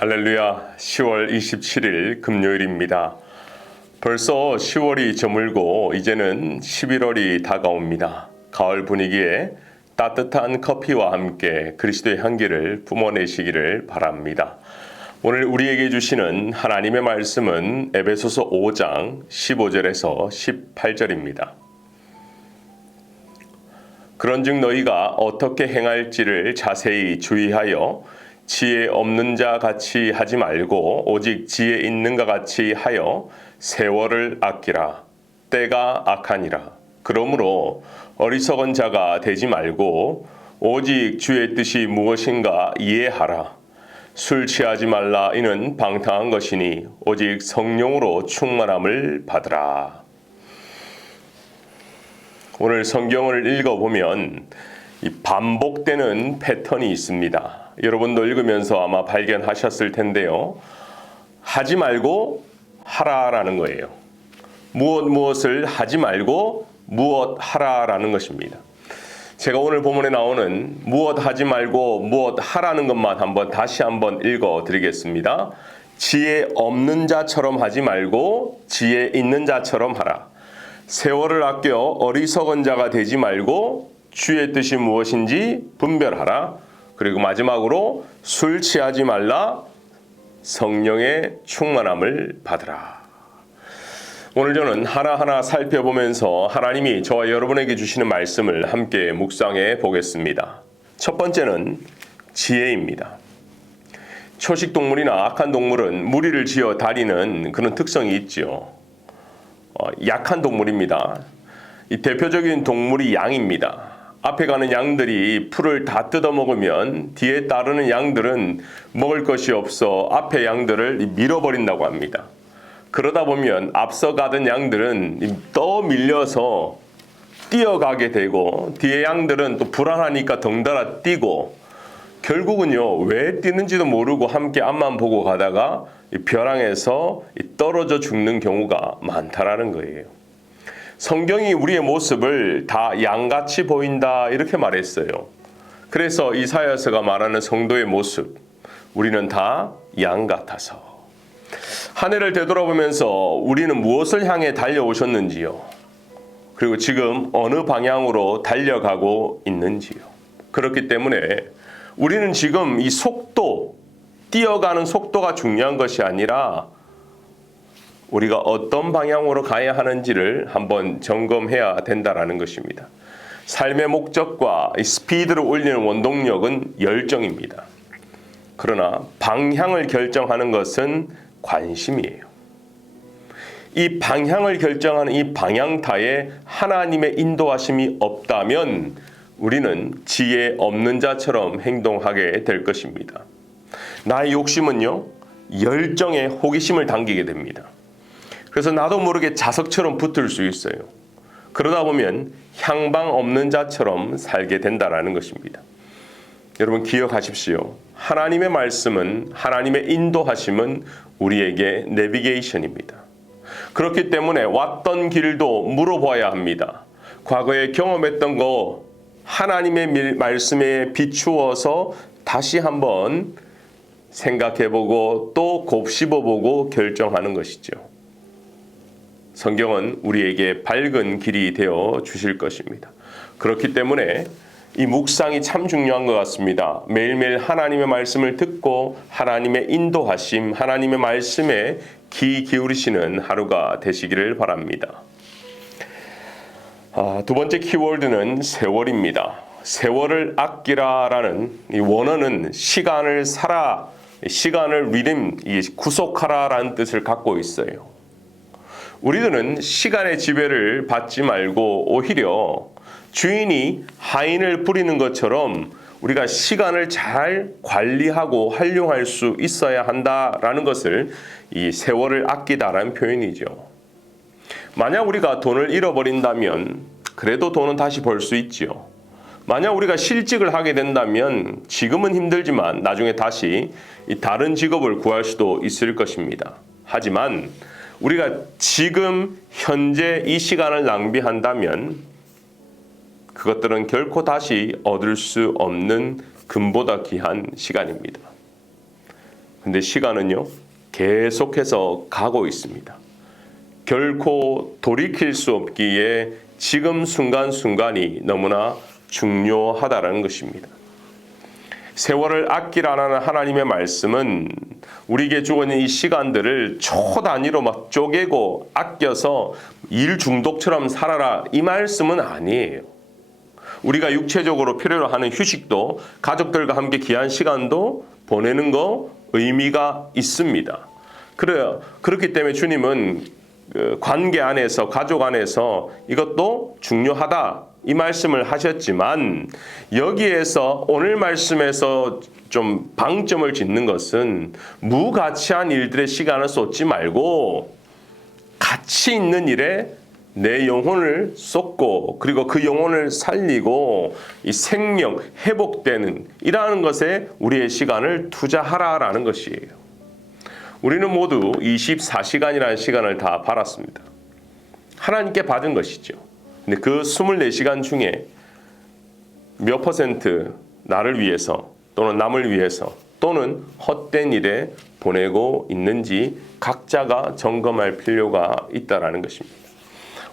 할렐루야, 10월 27일 금요일입니다. 벌써 10월이 저물고 이제는 11월이 다가옵니다. 가을 분위기에 따뜻한 커피와 함께 그리스도의 향기를 뿜어내시기를 바랍니다. 오늘 우리에게 주시는 하나님의 말씀은 에베소서 5장 15절에서 18절입니다. 그런즉 너희가 어떻게 행할지를 자세히 주의하여 지혜 없는 자 같이 하지 말고 오직 지혜 있는 것 같이 하여 세월을 아끼라. 때가 악하니라. 그러므로 어리석은 자가 되지 말고 오직 주의 뜻이 무엇인가 이해하라. 술 취하지 말라. 이는 방탕한 것이니 오직 성령으로 충만함을 받으라. 오늘 성경을 읽어보면 이 반복되는 패턴이 있습니다. 여러분도 읽으면서 아마 발견하셨을 텐데요. 하지 말고 하라라는 거예요. 무엇을 하지 말고 무엇 하라라는 것입니다. 제가 오늘 본문에 나오는 무엇 하지 말고 무엇 하라는 것만 다시 한번 읽어드리겠습니다. 지혜 없는 자처럼 하지 말고 지혜 있는 자처럼 하라. 세월을 아껴 어리석은 자가 되지 말고 주의 뜻이 무엇인지 분별하라. 그리고 마지막으로 술 취하지 말라. 성령의 충만함을 받으라. 오늘 저는 하나하나 살펴보면서 하나님이 저와 여러분에게 주시는 말씀을 함께 묵상해 보겠습니다. 첫 번째는 지혜입니다. 초식 동물이나 악한 동물은 무리를 지어 다니는 그런 특성이 있죠. 약한 동물입니다. 이 대표적인 동물이 양입니다. 앞에 가는 양들이 풀을 다 뜯어먹으면 뒤에 따르는 양들은 먹을 것이 없어 앞에 양들을 밀어버린다고 합니다. 그러다 보면 앞서 가던 양들은 떠밀려서 뛰어가게 되고 뒤에 양들은 또 불안하니까 덩달아 뛰고 결국은요, 왜 뛰는지도 모르고 함께 앞만 보고 가다가 벼랑에서 떨어져 죽는 경우가 많다라는 거예요. 성경이 우리의 모습을 다 양같이 보인다 이렇게 말했어요. 그래서 이사야서가 말하는 성도의 모습, 우리는 다 양 같아서. 한 해를 되돌아보면서 우리는 무엇을 향해 달려오셨는지요? 그리고 지금 어느 방향으로 달려가고 있는지요? 그렇기 때문에 우리는 지금 이 속도, 뛰어가는 속도가 중요한 것이 아니라 우리가 어떤 방향으로 가야 하는지를 한번 점검해야 된다는 것입니다. 삶의 목적과 스피드를 올리는 원동력은 열정입니다. 그러나 방향을 결정하는 것은 관심이에요. 이 방향을 결정하는 이 방향타에 하나님의 인도하심이 없다면 우리는 지혜 없는 자처럼 행동하게 될 것입니다. 나의 욕심은요, 열정에 호기심을 당기게 됩니다. 그래서 나도 모르게 자석처럼 붙을 수 있어요. 그러다 보면 향방 없는 자처럼 살게 된다는 것입니다. 여러분 기억하십시오. 하나님의 말씀은, 하나님의 인도하심은 우리에게 내비게이션입니다. 그렇기 때문에 왔던 길도 물어봐야 합니다. 과거에 경험했던 거 하나님의 말씀에 비추어서 다시 한번 생각해보고 또 곱씹어보고 결정하는 것이죠. 성경은 우리에게 밝은 길이 되어 주실 것입니다. 그렇기 때문에 이 묵상이 참 중요한 것 같습니다. 매일매일 하나님의 말씀을 듣고 하나님의 인도하심, 하나님의 말씀에 귀 기울이시는 하루가 되시기를 바랍니다. 두 번째 키워드는 세월입니다. 세월을 아끼라라는 이 원어는 시간을 살아, 시간을 구속하라라는 뜻을 갖고 있어요. 우리들은 시간의 지배를 받지 말고 오히려 주인이 하인을 부리는 것처럼 우리가 시간을 잘 관리하고 활용할 수 있어야 한다라는 것을 이 세월을 아끼다라는 표현이죠. 만약 우리가 돈을 잃어버린다면 그래도 돈은 다시 벌 수 있지요. 만약 우리가 실직을 하게 된다면 지금은 힘들지만 나중에 다시 다른 직업을 구할 수도 있을 것입니다. 하지만 우리가 지금 현재 이 시간을 낭비한다면 그것들은 결코 다시 얻을 수 없는 금보다 귀한 시간입니다. 근데 시간은요, 계속해서 가고 있습니다. 결코 돌이킬 수 없기에 지금 순간순간이 너무나 중요하다는 것입니다. 세월을 아끼라는 하나님의 말씀은 우리에게 주고 있는 이 시간들을 초 단위로 막 쪼개고 아껴서 일 중독처럼 살아라, 이 말씀은 아니에요. 우리가 육체적으로 필요로 하는 휴식도, 가족들과 함께 귀한 시간도 보내는 거 의미가 있습니다. 그래요. 그렇기 때문에 주님은 관계 안에서, 가족 안에서 이것도 중요하다, 이 말씀을 하셨지만, 여기에서 오늘 말씀에서 좀 방점을 짓는 것은 무가치한 일들의 시간을 쏟지 말고 가치 있는 일에 내 영혼을 쏟고, 그리고 그 영혼을 살리고 이 생명, 회복되는 이라는 것에 우리의 시간을 투자하라라는 것이에요. 우리는 모두 24시간이라는 시간을 다 받았습니다. 하나님께 받은 것이죠. 근데 그 24시간 중에 몇 퍼센트 나를 위해서, 또는 남을 위해서, 또는 헛된 일에 보내고 있는지 각자가 점검할 필요가 있다는 것입니다.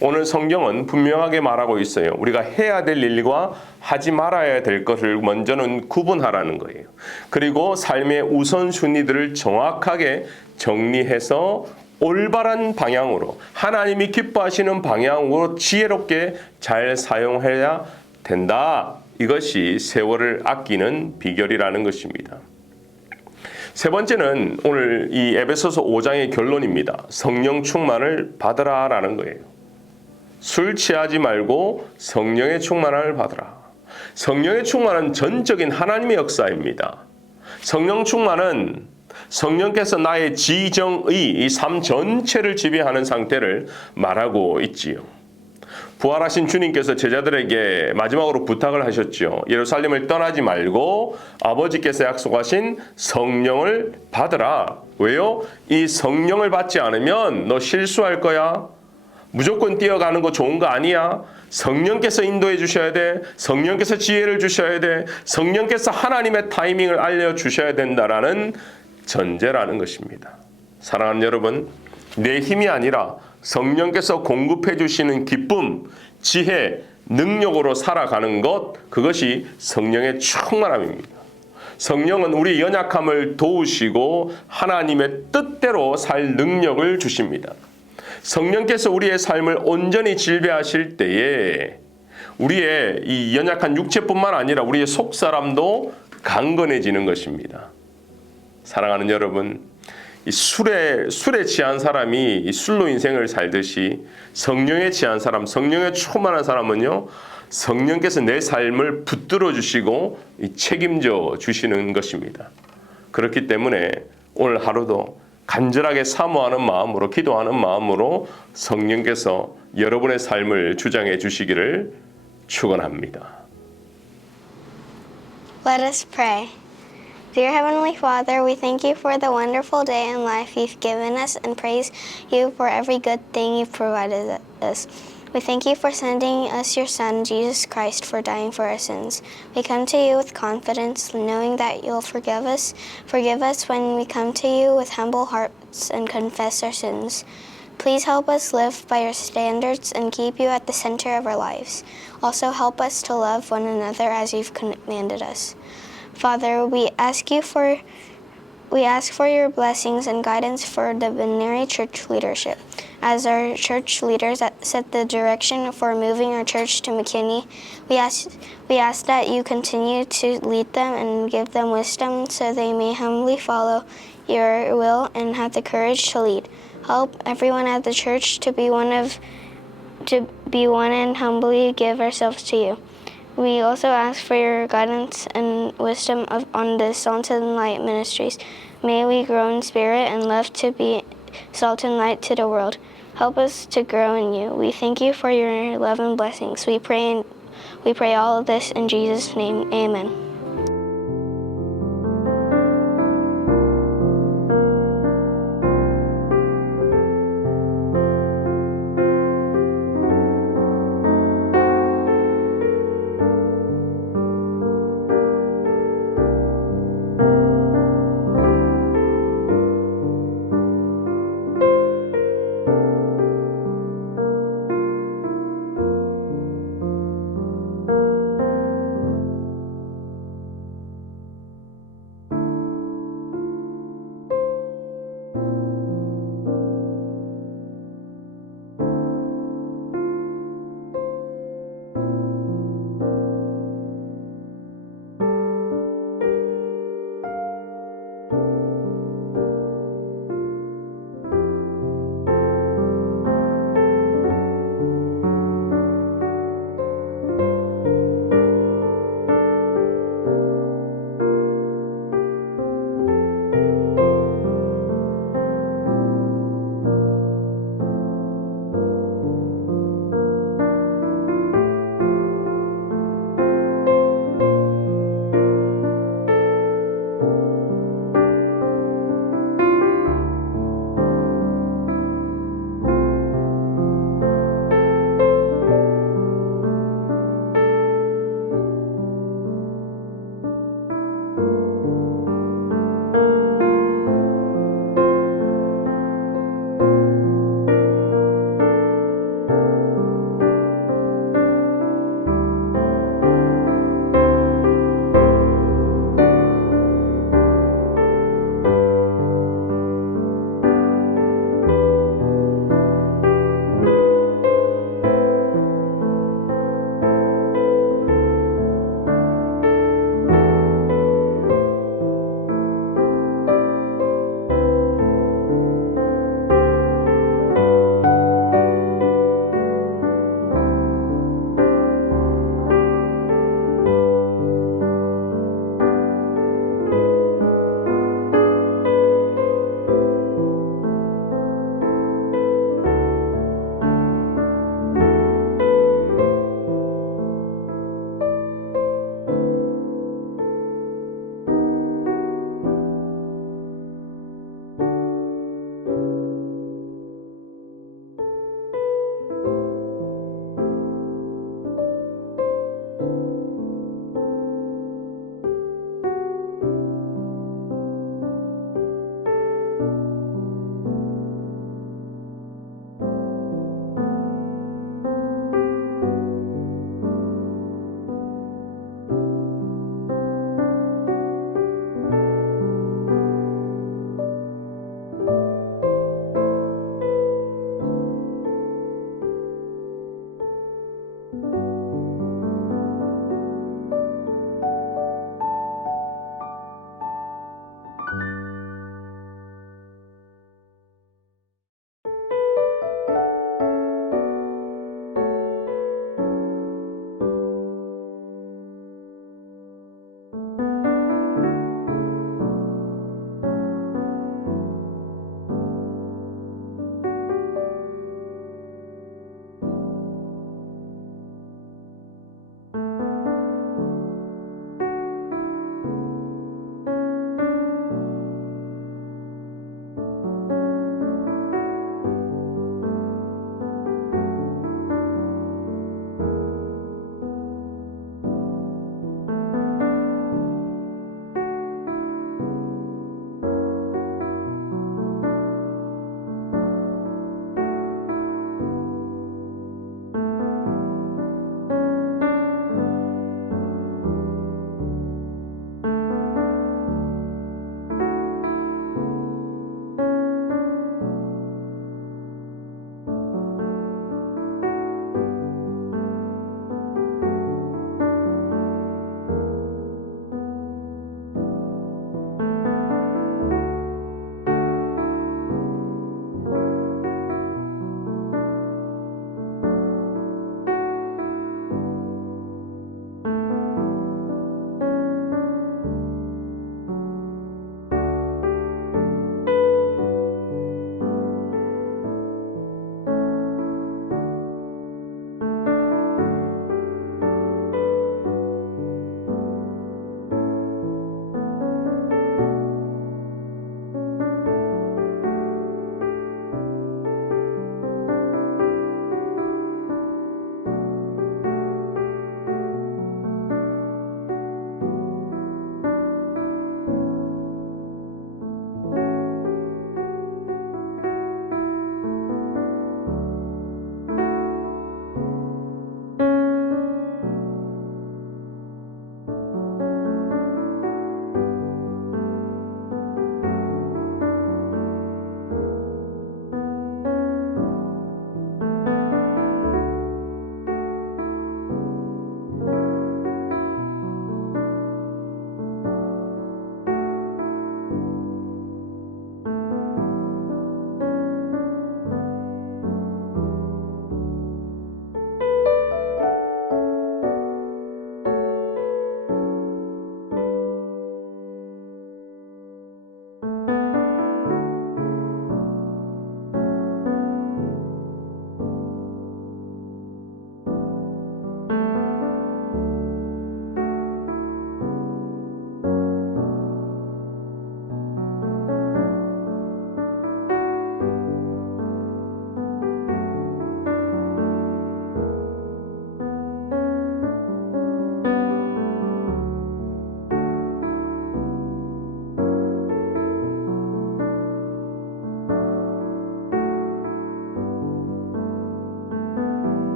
오늘 성경은 분명하게 말하고 있어요. 우리가 해야 될 일과 하지 말아야 될 것을 먼저는 구분하라는 거예요. 그리고 삶의 우선순위들을 정확하게 정리해서 올바른 방향으로, 하나님이 기뻐하시는 방향으로 지혜롭게 잘 사용해야 된다. 이것이 세월을 아끼는 비결이라는 것입니다. 세 번째는 오늘 이 에베소서 5장의 결론입니다. 성령 충만을 받으라라는 거예요. 술 취하지 말고 성령의 충만을 받으라. 성령의 충만은 전적인 하나님의 역사입니다. 성령 충만은 성령께서 나의 지정의, 이 삶 전체를 지배하는 상태를 말하고 있지요. 부활하신 주님께서 제자들에게 마지막으로 부탁을 하셨죠. 예루살렘을 떠나지 말고 아버지께서 약속하신 성령을 받으라. 왜요? 이 성령을 받지 않으면 너 실수할 거야. 무조건 뛰어가는 거 좋은 거 아니야. 성령께서 인도해 주셔야 돼. 성령께서 지혜를 주셔야 돼. 성령께서 하나님의 타이밍을 알려주셔야 된다라는 전제라는 것입니다. 사랑하는 여러분, 내 힘이 아니라 성령께서 공급해 주시는 기쁨, 지혜, 능력으로 살아가는 것, 그것이 성령의 충만함입니다. 성령은 우리 연약함을 도우시고 하나님의 뜻대로 살 능력을 주십니다. 성령께서 우리의 삶을 온전히 지배하실 때에 우리의 이 연약한 육체뿐만 아니라 우리의 속사람도 강건해지는 것입니다. 사랑하는 여러분, 이 술에 취한 사람이 이 술로 인생을 살듯이 성령에 취한 사람, 성령에 충만한 사람은요, 성령께서 내 삶을 붙들어 주시고 책임져 주시는 것입니다. 그렇기 때문에 오늘 하루도 간절하게 사모하는 마음으로, 기도하는 마음으로 성령께서 여러분의 삶을 주장해 주시기를 축원합니다. Let us pray. Dear Heavenly Father, we thank you for the wonderful day and life you've given us and praise you for every good thing you've provided us. We thank you for sending us your Son, Jesus Christ, for dying for our sins. We come to you with confidence, knowing that you'll forgive us. Forgive us when we come to you with humble hearts and confess our sins. Please help us live by your standards and keep you at the center of our lives. Also help us to love one another as you've commanded us. Father, we ask for your blessings and guidance for the Visionary Church leadership. As our church leaders set the direction for moving our church to McKinney, we ask that you continue to lead them and give them wisdom so they may humbly follow your will and have the courage to lead. Help everyone at the church to be one and humbly give ourselves to you. We also ask for your guidance and wisdom on the Salt and Light ministries. May we grow in spirit and love to be salt and light to the world. Help us to grow in you. We thank you for your love and blessings. We pray all of this in Jesus' name. Amen.